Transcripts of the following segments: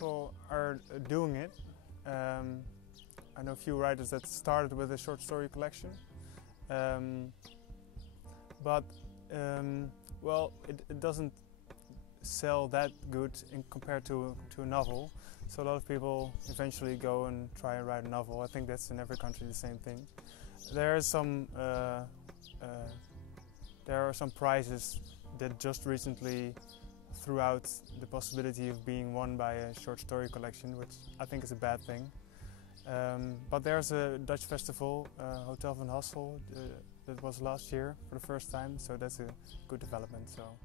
people are doing it. I know a few writers that started with a short story collection, but well, it doesn't sell that good compared to a novel. So a lot of people eventually go and try and write a novel. I think that's in every country the same thing. There are some prizes that just recently threw out the possibility of being won by a short story collection, which I think is a bad thing. But there's a Dutch festival, Hotel van Hassel, that was last year for the first time, so that's a good development. So.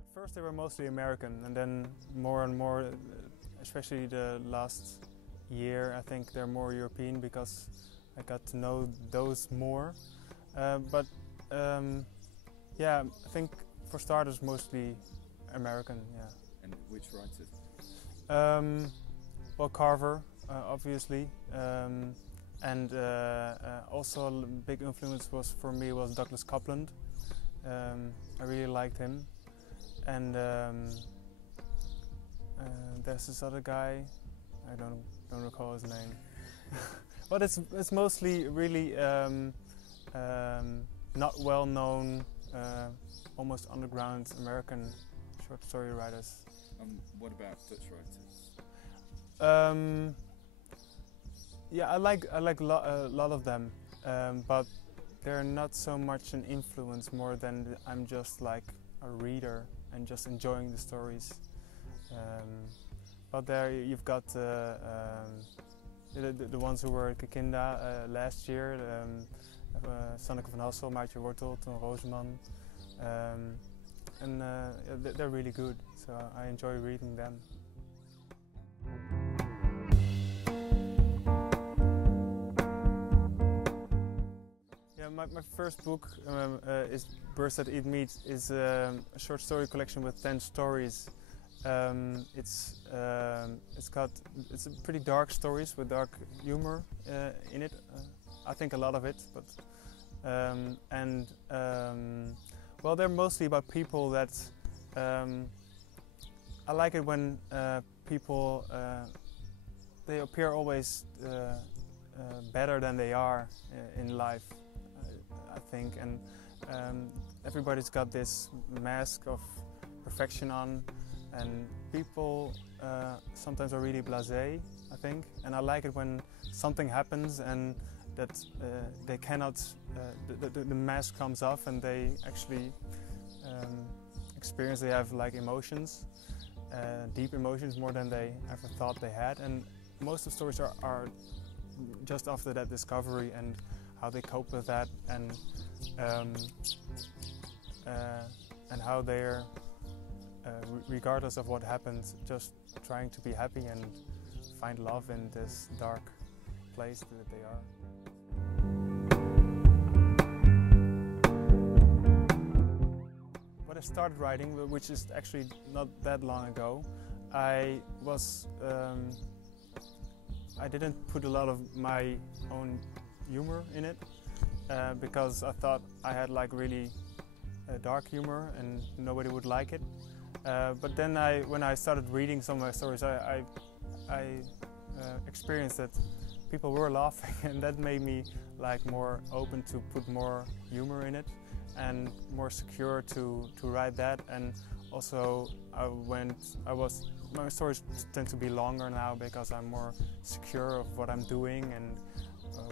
At first they were mostly American, and then more and more, especially the last year, I think they're more European because I got to know those more. Yeah, I think for starters mostly American, yeah. And which writers? Well, Carver, obviously, and also a big influence for me was Douglas Coupland. I really liked him, and there's this other guy. I don't recall his name, but it's mostly really not well known, almost underground American short story writers. What about Dutch writers? Yeah, I like a lot of them, but they're not so much an influence more than I'm just like a reader and just enjoying the stories. But there you've got the ones who were at Kikinda last year, Sanneke van Hassel, Maartje Wortel, Ton Roosman, and they're really good, so I enjoy reading them. Yeah, my first book is Birds That Eat Meat, is a short story collection with 10 stories. It's a pretty dark stories with dark humor in it. I think a lot of it, but well, they're mostly about people that I like it when people they appear always better than they are in life. I think, and everybody's got this mask of perfection on. And people sometimes are really blasé, I think, and I like it when something happens and that they cannot, the mask comes off and they actually experience, they have like emotions, deep emotions more than they ever thought they had. And most of the stories are just after that discovery and how they cope with that, and how they're regardless of what happens, just trying to be happy and find love in this dark place that they are. When I started writing, which is actually not that long ago, I didn't put a lot of my own humor in it because I thought I had like really dark humor and nobody would like it. But then when I started reading some of my stories, I experienced that people were laughing, and that made me like more open to put more humor in it and more secure to write that. And also my stories tend to be longer now because I'm more secure of what I'm doing and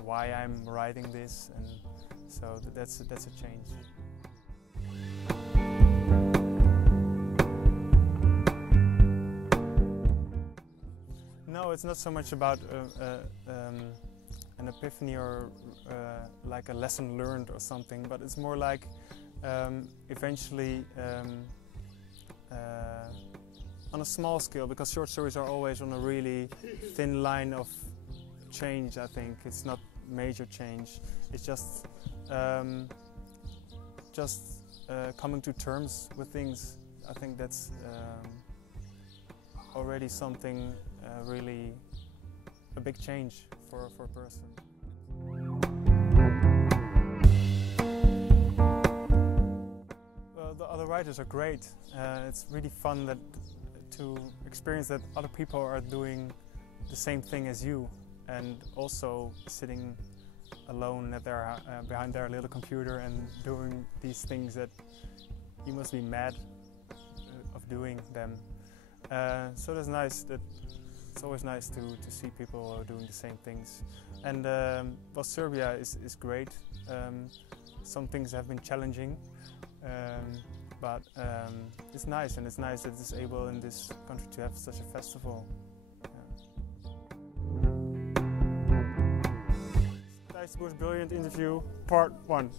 why I'm writing this, and so that's a change. No, it's not so much about an epiphany or like a lesson learned or something, but it's more like eventually on a small scale, because short stories are always on a really thin line of change. I think it's not major change, it's just coming to terms with things. I think that's already something really a big change for a person. Well, the other writers are great. It's really fun to experience that other people are doing the same thing as you, and also sitting alone at their, behind their little computer and doing these things that you must be mad of doing them. So that's nice. It's always nice to see people doing the same things. And well, Serbia is great. Some things have been challenging, but it's nice, and it's nice that it's able in this country to have such a festival. Thijs de Boer's brilliant interview, part 1.